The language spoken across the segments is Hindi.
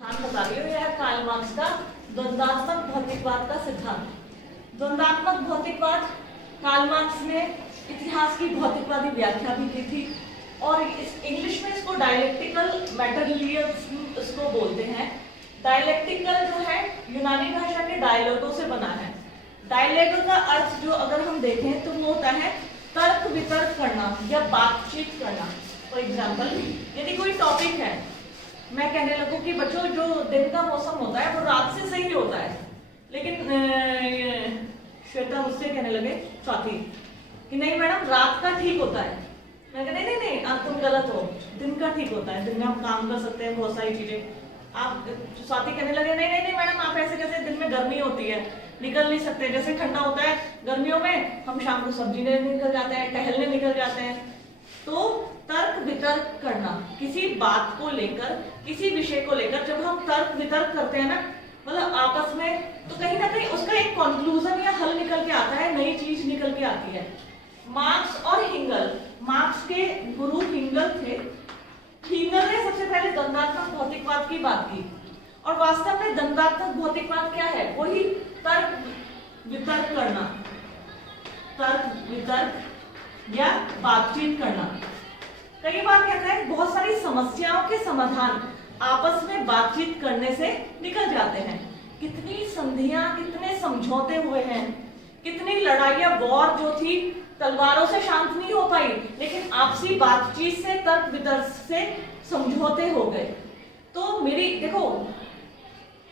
बता रही हूँ, यह कार्ल मार्क्स का द्वंद्वात्मक भौतिकवाद का सिद्धांत। द्वंद्वात्मक भौतिकवाद कार्ल मार्क्स ने इतिहास की भौतिकवादी व्याख्या भी की थी और इस इंग्लिश में इसको डायलेक्टिकल मैटेरियलिज्म इसको बोलते हैं। डायलेक्टिकल जो है यूनानी भाषा के डायलॉगों से बना है। डायलॉग का अर्थ जो अगर हम देखें तो वो होता है तर्क वितर्क करना या बातचीत करना। फॉर एग्जाम्पल, यदि कोई टॉपिक है, मैं कहने लगूं कि बच्चों जो दिन का मौसम होता है वो रात से सही होता है, लेकिन श्वेता मुझसे कहने लगे स्वाति कि नहीं मैडम रात का ठीक होता है। मैं कह नहीं नहीं नहीं आप तुम गलत हो, दिन का ठीक होता है, दिन में हम काम कर सकते हैं बहुत सारी चीजें। आप स्वाति कहने लगे नहीं नहीं नहीं मैडम आप ऐसे कैसे, दिन में गर्मी होती है निकल नहीं सकते, जैसे ठंडा होता है गर्मियों में हम शाम को सब्जी लेने निकल जाते हैं, टहलने निकल जाते हैं। तो तर्क वितर्क करना, किसी बात को लेकर, किसी विषय को लेकर जब हम तर्क वितर्क करते हैं ना, मतलब आपस में, तो कहीं ना कहीं उसका एक कंक्लूजन या हल निकल के आता है, नई चीज निकल के आती है। मार्क्स और हिंगल, मार्क्स के गुरु हिंगल थे। हिंगल ने सबसे पहले द्वंद्वात्मक भौतिकवाद की बात की और वास्तव में द्वंद्वात्मक भौतिकवाद क्या है? वही तर्क वितर्क करना, तर्क वितर्क या बातचीत करना। कई बार कहता है बहुत सारी समस्याओं के समाधान आपस में बातचीत करने से निकल जाते हैं। कितनी संधियां, कितने समझौते हुए हैं, कितनी लड़ाइयां, वॉर जो थी तलवारों से शांत नहीं हो पाई, लेकिन आपसी बातचीत से, तर्क वितर्क से समझौते हो गए। तो मेरी देखो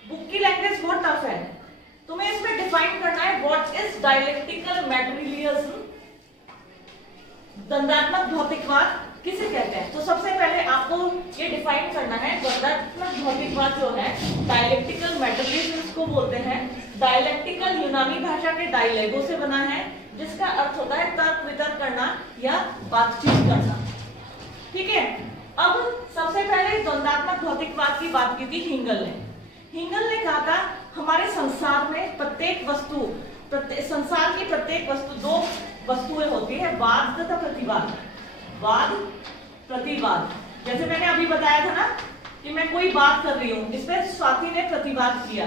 बुक की लैंग्वेज बहुत टफ है, तुम्हें इसमें डिफाइन करना है व्हाट इज डायलेक्टिकल मैटेरियलिज्म, द्वंद्वात्मक भौतिकवाद किसे कहते हैं। तो सबसे पहले आपको ये डिफाइन करना है, द्वंद्वात्मक भौतिकवाद जो है डायलेक्टिकल मैटेरियलिज्म को बोलते हैं। डायलेक्टिकल यूनानी भाषा के डायलेगो से बना है, जिसका अर्थ होता है तर्क वितर्क करना या बातचीत करना। ठीक है, अब सबसे पहले द्वंद्वात्मक भौतिकवाद की बात की थी हिंगल ने। हिंगल ने कहा था हमारे संसार में प्रत्येक वस्तु, संसार की प्रत्येक वस्तु, दो वस्तुएं होती है, वाद तथा प्रतिवाद। वाद प्रतिवाद, जैसे मैंने अभी बताया था ना कि मैं कोई बात कर रही हूँ, इस पर स्वाति ने प्रतिवाद किया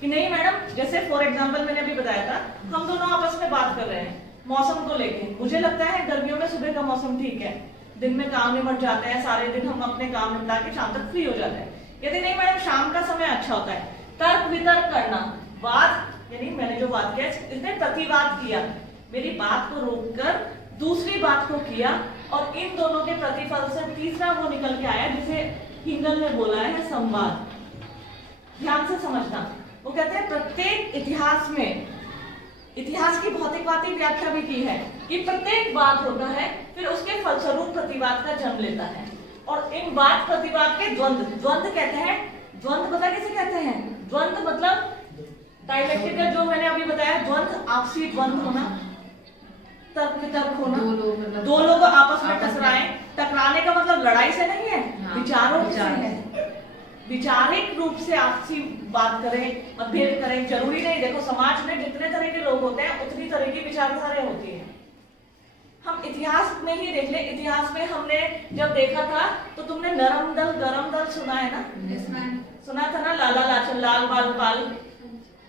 कि नहीं मैडम, जैसे फॉर एग्जांपल मैंने अभी बताया था, हम दोनों आपस में बात कर रहे हैं मौसम को लेके। मुझे लगता है गर्मियों में सुबह का मौसम ठीक है, दिन में काम निपट जाते हैं, सारे दिन हम अपने काम निपटा के शाम तक फ्री हो जाते हैं। यदि नहीं मैडम शाम का समय अच्छा होता है। तर्क वितर्क करना, वाद यानी मैंने जो बात किया इसने प्रतिवाद किया, मेरी बात को रोककर दूसरी बात को किया और इन दोनों के प्रतिफल से तीसरा वो निकल के आया जिसे हिंगल ने बोला है संवाद। ध्यान से समझना, वो कहते हैं प्रत्येक इतिहास में, इतिहास की भौतिकवादी व्याख्या भी की है कि प्रत्येक वाद होता है फिर उसके फलस्वरूप प्रतिवाद का जन्म लेता है और इन वाद प्रतिवाद के द्वंद्व, द्वंद्व कहते हैं। द्वंद्व पता किसे कहते हैं? द्वंद्व मतलब डायलेक्टिकल, जो मैंने अभी बताया, द्वंद्व आपसी द्वंद्व होना, तर्क वितर्क होना, दो लोग आपस में टकराएं। टकराने का मतलब लड़ाई से नहीं है, विचारों से है। विचारिक रूप से आपसी बात करें, मतभेद करें, जरूरी नहीं। देखो समाज में जितने तरह के लोग होते हैं उतनी तरह की विचारधारा होती है। हम इतिहास में ही देख ले, इतिहास में हमने जब देखा था तो तुमने नरम दल गरम दल सुना है ना? सुना था ना, लाला लाचन लाल बाल पाल।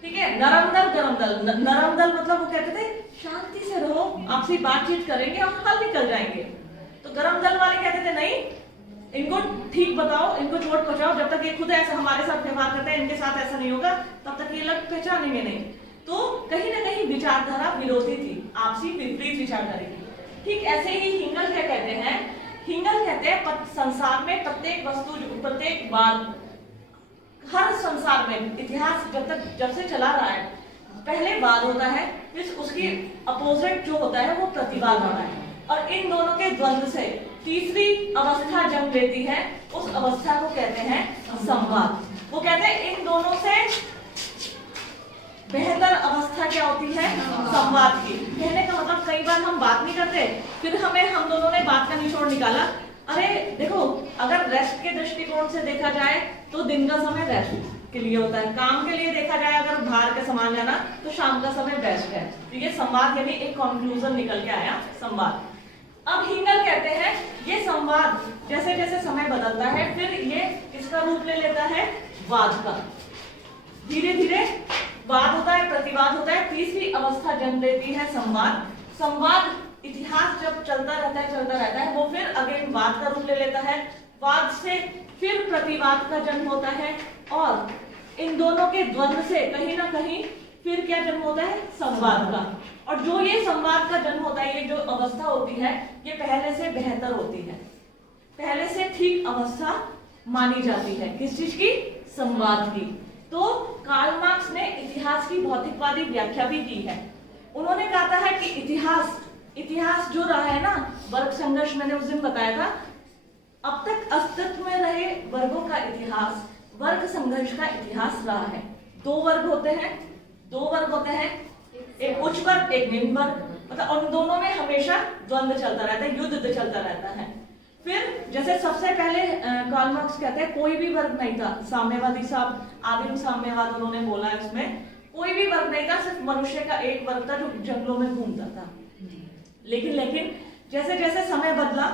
ठीक है, नरम दल गरम दल। नरम दल मतलब वो कहते थे शांति से रहो, आपसी बातचीत करेंगे और हल निकल जाएंगे। तो गरम दल वाले कहते थे नहीं, इनको ठीक बताओ, इनको चोट पहुंचाओ, जब तक ये खुद ऐसा हमारे साथ व्यवहार करते हैं, इनके साथ ऐसा नहीं होगा, तब तक ये लोग पहचानेंगे नहीं। तो कहीं ना कहीं विचारधारा विरोधी थी, आपसी विपरीत विचारधारा थी। ठीक ऐसे ही हिंगल क्या कहते हैं? हिंगल कहते हैं संसार में प्रत्येक वस्तु, प्रत्येक वाद, हर संसार में इतिहास जब से चला रहा है, पहले वाद होता है, फिर उसकी अपोजिट जो होता है वो प्रतिवाद होता है और इन दोनों के द्वंद्व से तीसरी अवस्था जन्म लेती है, उस अवस्था को कहते हैं संवाद। वो कहते हैं इन दोनों से बेहतर अवस्था क्या होती है? संवाद की। कहने का मतलब कई बार हम बात नहीं करते, फिर हम दोनों ने बात का निचोड़ निकाला। अरे देखो, अगर रेस्ट के दृष्टिकोण से देखा जाए तो दिन का समय रेस्ट के लिए होता है, काम के लिए देखा जाए अगर बाहर का सामान जाना तो शाम का समय बेस्ट है। तो ये संवाद यानी एक कंक्लूजन निकल के आया, संवाद। अब हिंगल कहते हैं ये संवाद जैसे जैसे समय बदलता है फिर ये किसका रूप ले लेता है, वाद का। धीरे धीरे वाद होता है, प्रतिवाद होता है, तीसरी अवस्था जन्म लेती है संवाद। संवाद इतिहास जब चलता रहता है वो फिर अगेन वाद का रूप ले लेता है। वाद से फिर प्रतिवाद का जन्म होता है और इन दोनों के द्वंद्व से कहीं ना कहीं फिर क्या जन्म होता है, संवाद का। और जो ये संवाद का जन्म होता है, ये जो अवस्था होती है ये पहले से बेहतर होती है, पहले से ठीक अवस्था मानी जाती है। किस चीज की, संवाद की। तो कार्ल मार्क्स ने इतिहास की भौतिकवादी व्याख्या भी की है। उन्होंने कहा है कि इतिहास जो रहा है ना, वर्ग संघर्ष मैंने उस दिन बताया था, अब तक अस्तित्व में रहे वर्गों का इतिहास वर्ग संघर्ष का इतिहास रहा है। दो वर्ग होते हैं, एक उच्च वर्ग एक निम्न वर्ग, मतलब उन दोनों में हमेशा द्वंद्व चलता रहता है, युद्ध चलता रहता है। फिर जैसे सबसे पहले कार्ल मार्क्स कहते हैं कोई भी वर्ग नहीं था, साम्यवादी साहब आदिम साम्यवाद उन्होंने बोला है, इसमें कोई भी वर्ग नहीं था, सिर्फ मनुष्य का एक वर्ग था जो जंगलों में घूमता था। लेकिन जैसे जैसे समय बदला,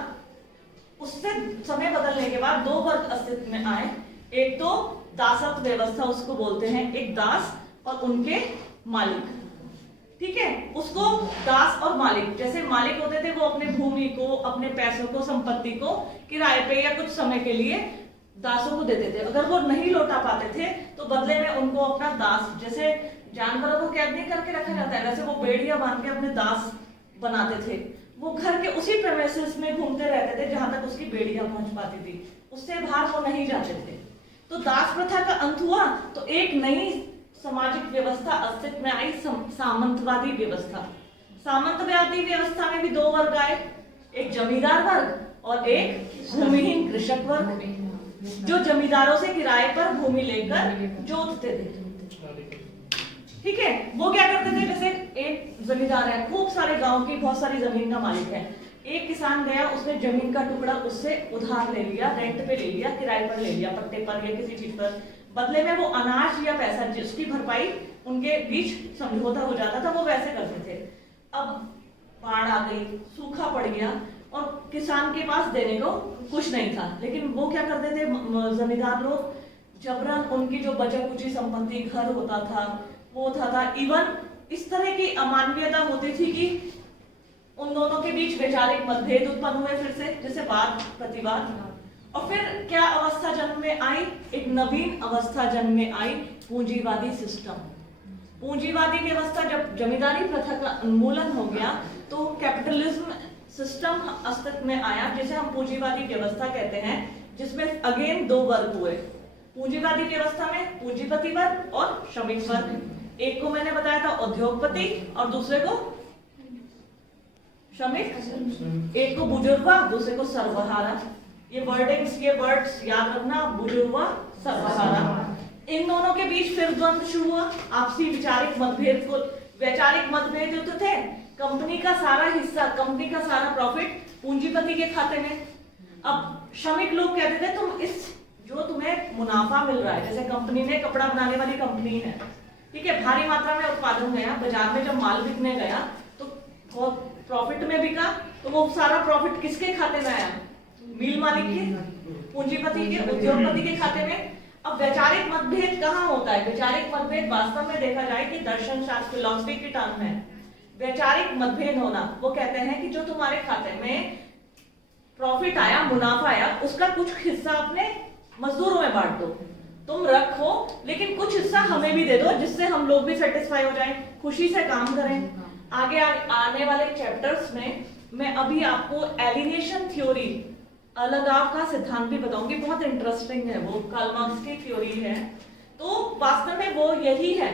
उससे समय बदलने के बाद दो वर्ग अस्तित्व में आए। एक तो दासत्व व्यवस्था उसको बोलते हैं, एक दास और उनके मालिक, ठीक है। उसको दास और मालिक, जैसे मालिक होते थे वो अपने भूमि को, अपने पैसों को, संपत्ति को किराए पे या कुछ समय के लिए दासों को देते थे। अगर वो नहीं लौटा पाते थे तो बदले में उनको अपना दास, जैसे जानवरों को कैद नहीं करके रखा जाता है वैसे वो भेड़िया बांध के अपने दास बनाते थे। वो घर के उसी प्रेमिसेस में घूमते रहते थे जहां तक उसकी भेड़िया पहुंच पाती थी, उससे बाहर वो नहीं जाते थे। तो दास प्रथा का अंत हुआ तो एक नई सामाजिक व्यवस्था अस्तित्व में आई, सामंतवादी व्यवस्था। सामंतवादी व्यवस्था में भी दो वर्ग आए, एक जमींदार वर्ग और एक भूमिहीन कृषक वर्ग, जो जमींदारों से किराए पर भूमि लेकर जोतते थे, ठीक है। वो क्या करते थे, जैसे एक जमींदार है, खूब सारे गांव की बहुत सारी जमीन का मालिक है, एक किसान गया, उसने जमीन का टुकड़ा उससे उधार ले लिया, रेंट पे ले लिया, किराए पर ले लिया, पट्टे पर या किसी चीज पर, बदले में वो अनाज या पैसा जिसकी भरपाई उनके बीच समझौता हो जाता था, वो वैसे करते थे। अब बाढ़ आ गई, सूखा पड़ गया और किसान के पास देने को कुछ नहीं था, लेकिन वो क्या करते थे जमींदार लोग, जबरन उनकी जो बचा कुची संपत्ति, घर होता था वो होता था। इवन इस तरह की अमानवीयता होती थी कि उन दोनों के बीच वैचारिक मतभेद उत्पन्न हुए फिर से, जैसे वाद प्रतिवाद। और फिर क्या अवस्था जन्म में आई, एक नवीन अवस्था जन्म में आई, पूंजीवादी सिस्टम। पूंजीवादी व्यवस्था, जब जमींदारी प्रथा का उन्मूलन हो गया तो कैपिटलिज्म सिस्टम अस्तित्व में आया, जिसे हम पूंजीवादी व्यवस्था कहते हैं, जिसमें अगेन दो वर्ग हुए। पूंजीवादी व्यवस्था में पूंजीपति वर्ग और श्रमिक वर्ग। एक को मैंने बताया था उद्योगपति और दूसरे को श्रमिक, एक को बुजुर्गा दूसरे को सर्वहारा। ये वर्ड्स याद रखना, बुजुर्गा सर्वहारा। इन दोनों के बीच फिर द्वंद्व शुरू हुआ, आपसी वैचारिक मतभेद होते थे। कंपनी का सारा हिस्सा, कंपनी का सारा प्रॉफिट पूंजीपति के खाते में। अब श्रमिक लोग कहते थे तुम इस जो तुम्हें मुनाफा मिल रहा है, जैसे कंपनी ने कपड़ा बनाने वाली कंपनी है, ठीक है, भारी मात्रा में उत्पादन गया, बाजार में जब माल बिकने गया तो बहुत प्रॉफिट में बिका, तो वो सारा प्रॉफिट किसके खाते में आया, मिल मालिक के, पूंजीपति के, उद्योगपति के खाते में। अब वैचारिक मतभेद कहाँ होता है, वैचारिक मतभेद वास्तव में देखा जाए कि दर्शन शास्त्र फिलॉसफी के टर्म है। वैचारिक मतभेद होना, वो कहते हैं कि जो तुम्हारे खाते में प्रॉफिट आया, मुनाफा आया, उसका कुछ हिस्सा अपने मजदूरों में बांट दो, तुम रखो लेकिन कुछ हिस्सा हमें भी दे दो, जिससे हम लोग भी सेटिस्फाई हो जाएं, खुशी से काम करें। आगे आने वाले चैप्टर्स में मैं अभी आपको एलिनेशन थ्योरी, अलगाव का सिद्धांत भी बताऊंगी, बहुत इंटरेस्टिंग है, वो कार्ल मार्क्स की थ्योरी है। तो वास्तव में वो यही है,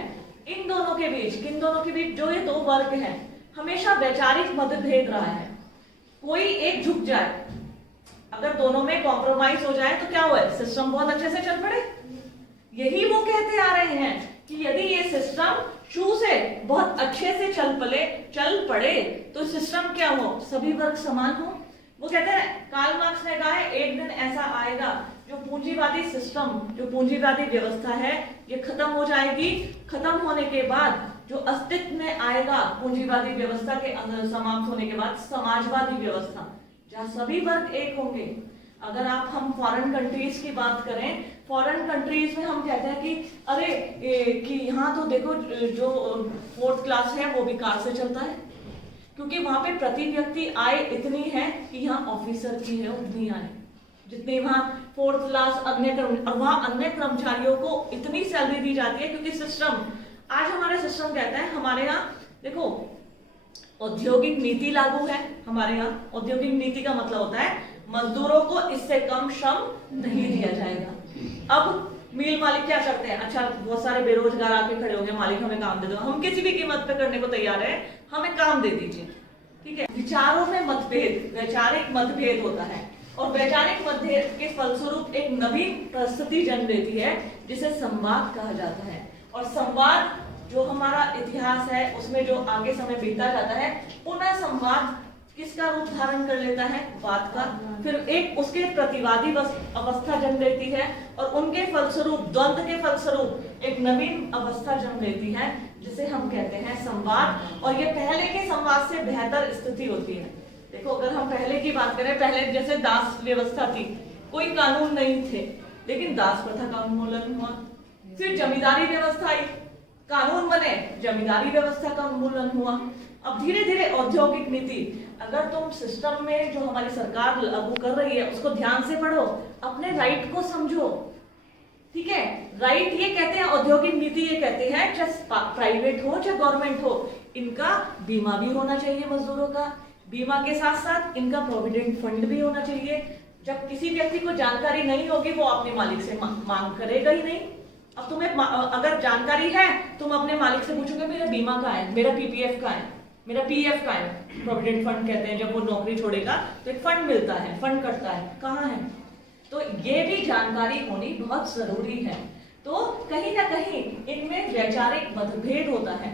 इन दोनों के बीच, किन दोनों के बीच, जो ये दो वर्ग हैं, हमेशा वैचारिक मतभेद रहा है। कोई एक झुक जाए, अगर दोनों में कॉम्प्रोमाइज हो जाए तो क्या हुआ, सिस्टम बहुत अच्छे से चल पड़े। यही वो कहते आ रहे हैं कि यदि ये सिस्टम शुरू से बहुत अच्छे से चल पड़े तो सिस्टम क्या हो, सभी वर्ग समान हो। वो कहते हैं, कार्ल मार्क्स ने कहा है, एक दिन ऐसा आएगा जो पूंजीवादी सिस्टम, जो पूंजीवादी व्यवस्था है, ये खत्म हो जाएगी। खत्म होने के बाद जो अस्तित्व में आएगा पूंजीवादी व्यवस्था के समाप्त होने के बाद, समाजवादी व्यवस्था, जहाँ सभी वर्ग एक होंगे। अगर हम फॉरेन कंट्रीज की बात करें, फॉरेन कंट्रीज में हम कहते हैं कि अरे कि यहाँ तो देखो जो 4th क्लास है वो भी कार से चलता है, क्योंकि वहां पे प्रति व्यक्ति आय इतनी है कि यहाँ ऑफिसर की है उतनी आय जितनी वहाँ 4th क्लास और वहाँ अन्य कर्मचारियों को इतनी सैलरी दी जाती है, क्योंकि सिस्टम, आज हमारा सिस्टम कहता है, हमारे यहाँ देखो औद्योगिक नीति लागू है। हमारे यहाँ औद्योगिक नीति का मतलब होता है मजदूरों को इससे कम श्रम नहीं दिया जाएगा। अब मिल मालिक क्या करते हैं, अच्छा बहुत सारे बेरोजगार आके खड़े होंगे, मालिक हमें काम दे दो, हम किसी भी कीमत पे करने को तैयार है, हमें काम दे दीजिए, ठीक है। विचारों में मतभेद, वैचारिक मतभेद होता है, और वैचारिक मतभेद के फलस्वरूप एक नवीन परिस्थिति जन्म लेती है जिसे संवाद कहा जाता है। और संवाद जो हमारा इतिहास है उसमें जो आगे समय बीतता जाता है, पुनः संवाद किसका रूप धारण कर लेता है, बात का, फिर एक उसके प्रतिवादी अवस्था जन्म लेती है, और उनके फलस्वरूप, द्वंद्व के फलस्वरूप एक नवीन अवस्था जन्म लेती है जिसे हम कहते हैं संवाद। और ये पहले के संवाद से बेहतर स्थिति होती है। देखो अगर हम पहले की बात करें, पहले जैसे दास व्यवस्था थी, कोई कानून नहीं थे, लेकिन दास प्रथा का उन्मूलन हुआ। फिर जमींदारी व्यवस्था आई, कानून बने, जमींदारी व्यवस्था का उन्मूलन हुआ। अब धीरे धीरे औद्योगिक नीति, अगर तुम सिस्टम में जो हमारी सरकार लागू कर रही है उसको ध्यान से पढ़ो, अपने राइट को समझो, ठीक है। राइट ये कहते हैं, औद्योगिक नीति ये कहते हैं, चाहे प्राइवेट हो चाहे गवर्नमेंट हो, इनका बीमा भी होना चाहिए मजदूरों का, बीमा के साथ साथ इनका प्रोविडेंट फंड भी होना चाहिए। जब किसी व्यक्ति को जानकारी नहीं होगी वो अपने मालिक से मांग करेगा ही नहीं। अब तुम्हें अगर जानकारी है, तुम अपने मालिक से पूछोगे मेरा बीमा कहाँ है, मेरा पीपीएफ कहाँ है, मेरा पीएफ कहाँ है, प्रोविडेंट फंड कहते हैं, जब वो नौकरी छोड़ेगा तो एक फंड मिलता है, फंड कटता है, कहाँ है। तो ये भी जानकारी होनी बहुत जरूरी है। तो कहीं ना कहीं इनमें वैचारिक मतभेद होता है।